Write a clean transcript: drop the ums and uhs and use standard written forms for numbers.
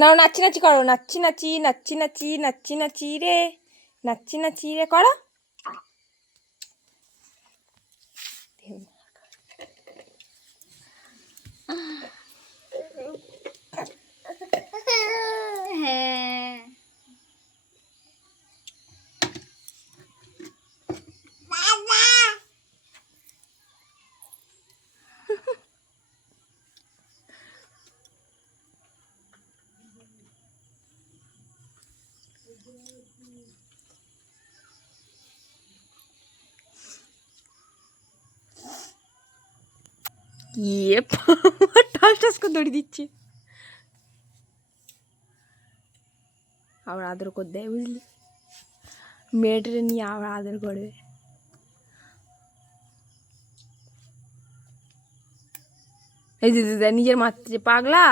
নাও নাচি নাচি করো, নাচি নাচি নাচি নাচি নাচি নাচি রে, নাচি নাচি রে করো। হ্যাঁ ইয়ে ঠাস ঠাস করে দড়ি দিচ্ছি, আবার আদর করে দেয় বুঝলি, মেয়েটারে নিয়ে আবার আদর করবে। এই যে নিজের মাতৃ পাগলা।